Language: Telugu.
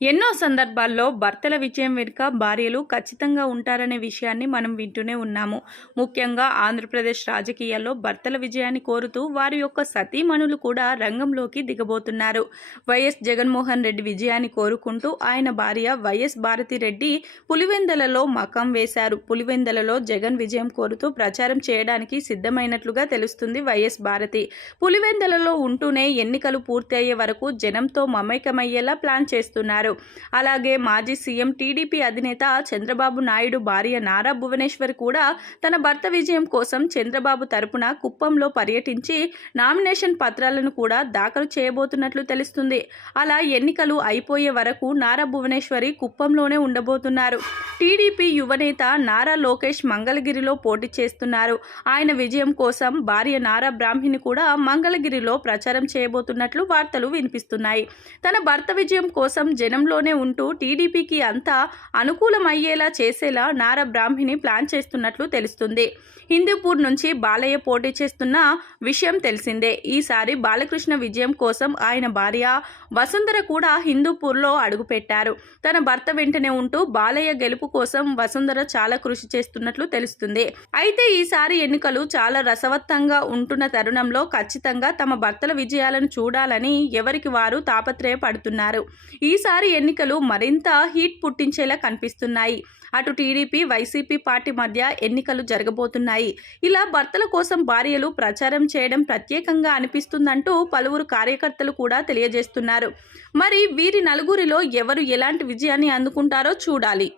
ఎన్నో సందర్భాల్లో భర్తల విజయం వెనుక భార్యలు ఖచ్చితంగా ఉంటారనే విషయాన్ని మనం వింటూనే ఉన్నాము. ముఖ్యంగా ఆంధ్రప్రదేశ్ రాజకీయాల్లో భర్తల విజయాన్ని కోరుతూ వారి యొక్క సతీమణులు కూడా రంగంలోకి దిగబోతున్నారు. వైఎస్ జగన్మోహన్ రెడ్డి విజయాన్ని కోరుకుంటూ ఆయన భార్య వైఎస్ భారతిరెడ్డి పులివెందలలో మకాం వేశారు. పులివెందలలో జగన్ విజయం కోరుతూ ప్రచారం చేయడానికి సిద్ధమైనట్లుగా తెలుస్తుంది వైఎస్ భారతి. పులివెందలలో ఉంటూనే ఎన్నికలు పూర్తి అయ్యే వరకు జనంతో మమేకమయ్యేలా ప్లాన్ చేస్తున్నారు. అలాగే మాజీ సీఎం టీడీపీ అధినేత చంద్రబాబు నాయుడు భార్య నారా భువనేశ్వర్ కూడా తన భర్త విజయం కోసం చంద్రబాబు తరపున కుప్పంలో పర్యటించి నామినేషన్ పత్రాలను కూడా దాఖలు చేయబోతున్నట్లు తెలుస్తుంది. అలా ఎన్నికలు అయిపోయే వరకు నారా భువనేశ్వరి కుప్పంలోనే ఉండబోతున్నారు. టీడీపీ యువనేత నారా లోకేష్ మంగళగిరిలో పోటీ చేస్తున్నారు. ఆయన విజయం కోసం భార్య నారా బ్రాహ్మణి కూడా మంగళగిరిలో ప్రచారం చేయబోతున్నట్లు వార్తలు వినిపిస్తున్నాయి. తన భర్త విజయం కోసం జనంలోనే ఉంటూ టీడీపీకి అంతా అనుకూలమయ్యేలా చేసేలా నారా బ్రాహ్మణి ప్లాన్ చేస్తున్నట్లు తెలుస్తుంది. హిందూపూర్ నుంచి బాలయ్య పోటీ చేస్తున్న విషయం తెలిసిందే. ఈసారి బాలకృష్ణ విజయం కోసం ఆయన భార్య వసుంధర కూడా హిందూపూర్లో అడుగుపెట్టారు. తన భర్త వెంటనే ఉంటూ బాలయ్య గెలుపు కోసం వసుంధర చాలా కృషి చేస్తున్నట్లు తెలుస్తుంది. అయితే ఈసారి ఎన్నికలు చాలా రసవత్తంగా ఉంటున్న తరుణంలో ఖచ్చితంగా తమ భర్తల విజయాలను చూడాలని ఎవరికి వారు తాపత్రయపడుతున్నారు. ఈసారి ఎన్నికలు మరింత హీట్ పుట్టించేలా కనిపిస్తున్నాయి. అటు టీడీపీ వైసీపీ పార్టీ మధ్య ఎన్నికలు జరగబోతున్నాయి. ఇలా భర్తల కోసం భార్యలు ప్రచారం చేయడం ప్రత్యేకంగా అనిపిస్తుందంటూ పలువురు కార్యకర్తలు కూడా తెలియజేస్తున్నారు. మరి వీరి నలుగురిలో ఎవరు ఎలాంటి విజయాన్ని అందుకుంటారో చూడాలి.